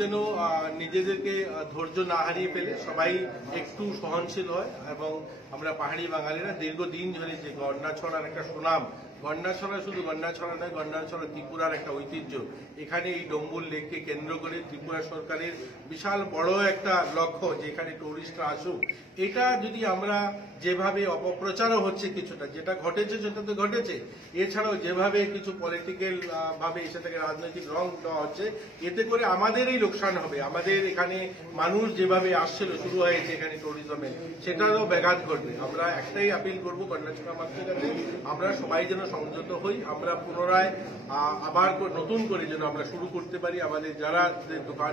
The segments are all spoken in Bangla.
যেন নিজেদেরকে ধৈর্য না হারিয়ে ফেলে, সবাই একটু সহনশীল হয় এবং আমরা পাহাড়ি বাঙালিরা দীর্ঘদিন ধরে যে গন্ডাছড়ার একটা সুনাম, গন্ডাছড়া শুধু গন্ডাছড়া নয়, গন্ডাছড়া ত্রিপুরার একটা ঐতিহ্য। এখানে এই ডম্বুল লেককে কেন্দ্র করে ত্রিপুরা সরকারের বিশাল বড় একটা লক্ষ্য যে এখানে টুরিস্টরা আসুক। এটা যদি আমরা যেভাবে অপপ্রচারও হচ্ছে কিছুটা, যেটা ঘটেছে সেটা তো ঘটেছে, এছাড়াও যেভাবে কিছু পলিটিক্যাল ভাবে সেটাকে রাজনৈতিক রং দেওয়া হচ্ছে, এতে করে আমাদেরই লোকসান হবে। আমাদের এখানে মানুষ যেভাবে আসছিল, শুরু হয়েছে এখানে ট্যুরিজমে, সেটারও ব্যাঘাত ঘটবে। আমরা একটাই আপিল করবো গন্ডাছড়া মানুষের কাছে, আমরা সবাই যেন সংযত হই, আমরা পুনরায় আবার নতুন করে যেন আমরা শুরু করতে পারি। আমাদের যারা দোকান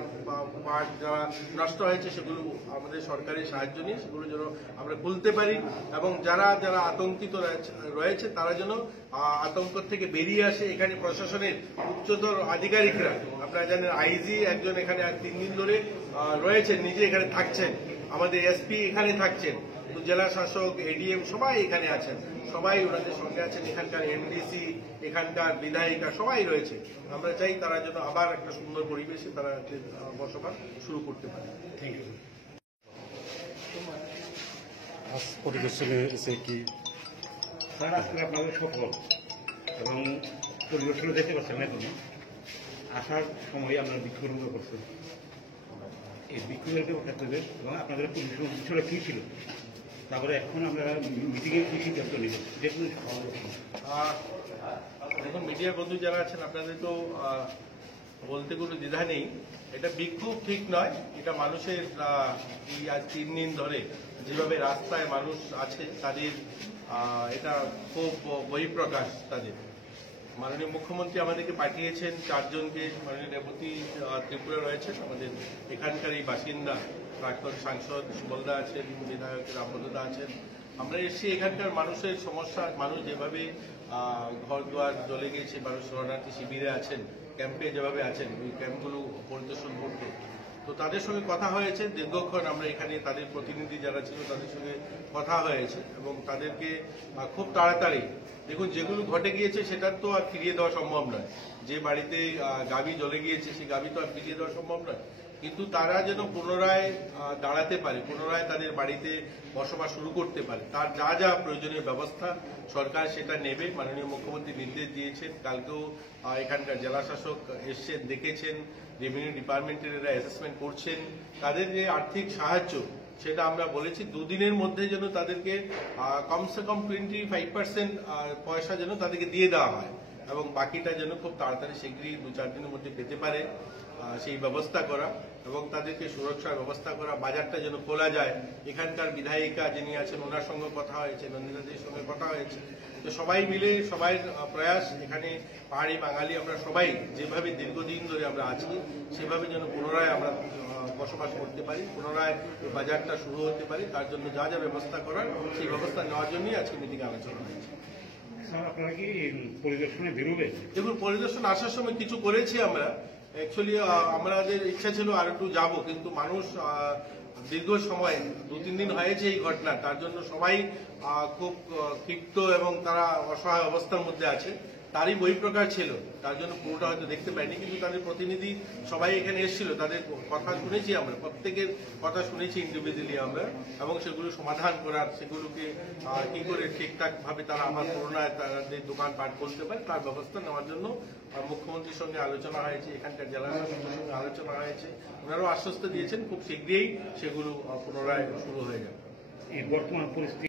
যারা নষ্ট হয়েছে সেগুলো আমাদের সরকারের সাহায্য নিয়ে সেগুলো যেন আমরা খুলতে পারি, এবং যারা যারা আতঙ্কিত রয়েছে তারা যেন আতঙ্ক থেকে বেরিয়ে আসে। এখানে প্রশাসনের উচ্চতর আধিকারিকরা, আপনারা জানেন আইজি একজন এখানে 3 দিন ধরে রয়েছেন, নিজে এখানে থাকছেন, আমাদের এসপি এখানে থাকছেন, তো জেলা শাসক, এডিএম সবাই এখানে আছেন, সবাই ওনাদের সঙ্গে আছেন, এখানকার এমডিসি, এখানকার বিধায়িকা সবাই রয়েছে। আমরা চাই তারা যেন আবার একটা সুন্দর পরিবেশে তারা বসবাস শুরু করতে পারে। Thank you. আজ পরিদর্শনে এসে কি স্যার, আজকে আপনাদের সফল এবং পরিদর্শনে দেখতে পাচ্ছেন এখন আসার সময় আপনারা বিক্ষোভ করছেন, এই বিক্ষোভের ক্ষেত্রে এবং আপনাদের পরিদর্শন উদ্দেশ্যটা কী ছিল, তারপরে এখন আপনারা মিটিংয়ে কী সিদ্ধান্ত নেবেন দেখুন। দেখুন, মিডিয়া বন্ধু যারা আছেন আপনাদের তো বলতে কোনো দ্বিধা নেই, এটা বিক্ষোভ ঠিক নয়, এটা মানুষের এই আজ 3 দিন ধরে যেভাবে রাস্তায় মানুষ আছে তাদের এটা খুব বহিঃপ্রকাশ তাদের। মাননীয় মুখ্যমন্ত্রী আমাদেরকে পাঠিয়েছেন 4 জনকে, মাননীয় ডেপুটি ত্রিপুরা রয়েছেন, আমাদের এখানকার এই বাসিন্দা প্রাক্তন সাংসদ সুবলদা আছেন, বিধায়ক রামপদদা আছেন। আমরা এসেছি এখানকার মানুষের সমস্যা, মানুষ যেভাবে ঘর দুয়ার জ্বলে গিয়েছে, মানুষ শরণার্থী শিবিরে আছেন, ক্যাম্পে যেভাবে আছেন, ওই ক্যাম্পগুলো পরিদর্শন করতে, তো তাদের সঙ্গে কথা হয়েছে দীর্ঘক্ষণ। আমরা এখানে তাদের প্রতিনিধি যারা ছিল তাদের সঙ্গে কথা হয়েছে এবং তাদেরকে খুব তাড়াতাড়ি, দেখুন যেগুলো ঘটে গিয়েছে সেটার তো আর ফিরিয়ে দেওয়া সম্ভব নয়। যে বাড়িতে গাভী জ্বলে গিয়েছে সেই গাভী তো আর ফিরিয়ে দেওয়া সম্ভব নয়, কিন্তু তারা যেন পুনরায় দাঁড়াতে পারে, পুনরায় তাদের বাড়িতে বসবাস শুরু করতে পারে, তার যা যা প্রয়োজনীয় ব্যবস্থা সরকার সেটা নেবে। মাননীয় মুখ্যমন্ত্রী নির্দেশ দিয়েছেন, কালকেও এখানকার জেলা শাসক এসছেন, দেখেছেন, রেভিনিউ ডিপার্টমেন্টের এরা অ্যাসেসমেন্ট করছেন। তাদের যে আর্থিক সাহায্য সেটা আমরা বলেছি 2 দিনের মধ্যে যেন তাদেরকে কমসে কম 25% পয়সা যেন তাদেরকে দিয়ে দেওয়া হয়, এবং বাকিটা যেন খুব তাড়াতাড়ি শীঘ্রই 2-4 দিনের মধ্যে পেতে পারে, সেই ব্যবস্থা করা এবং তাদেরকে সুরক্ষার ব্যবস্থা করা। বাজারটা যেন খোলা যায়, এখানকার বিধায়িকা যিনি আছেন ওনার সঙ্গে কথা হয়েছে, নন্দিতাদির সঙ্গে কথা হয়েছে, তো সবাই মিলে সবাই প্রয়াস, এখানে পাহাড়ি বাঙালি আমরা সবাই যেভাবে দীর্ঘদিন ধরে আমরা আছি সেভাবে যেন পুনরায় আমরা বসবাস করতে পারি, পুনরায় বাজারটা শুরু হতে পারি, তার জন্য যা যা ব্যবস্থা করার সেই ব্যবস্থা নেওয়ার জন্যই আজকে মিটিংয়ে আলোচনা হয়েছে। স্যার, আপনারা কি পরিদর্শনে বেরোবেন? দেখুন, পরিদর্শন আসার সময় কিছু করেছি আমরা, অ্যাকচুয়ালি আমাদের ইচ্ছা ছিল আর একটু যাবো, কিন্তু মানুষ দীর্ঘ সময় 2-3 দিন হয়েছে এই ঘটনা, তার জন্য সবাই খুব ক্ষিপ্ত এবং তারা অসহায় অবস্থার মধ্যে আছে, তারই বহিঃপ্রকাশ ছিল, তার জন্য পুরোটা হয়তো দেখতে পাইনি, কিন্তু তাদের প্রতিনিধি সবাই এখানে এসেছিল, তাদের কথা শুনেছি, আমরা প্রত্যেকের কথা শুনেছি ইন্ডিভিজুয়ালি আমরা, এবং সেগুলো সমাধান করার, সেগুলোকে কি করে ঠিকঠাক ভাবে তারা আবার পুনরায় তাদের দোকানপাট করতে পারে তার ব্যবস্থা নেওয়ার জন্য মুখ্যমন্ত্রীর সঙ্গে আলোচনা হয়েছে, এখানকার জেলা শাসকের সঙ্গে আলোচনা হয়েছে, ওনারাও আশ্বস্ত দিয়েছেন খুব শীঘ্রই সেগুলো পুনরায় শুরু হয়ে যাবে। এই বর্তমান পরিস্থিতি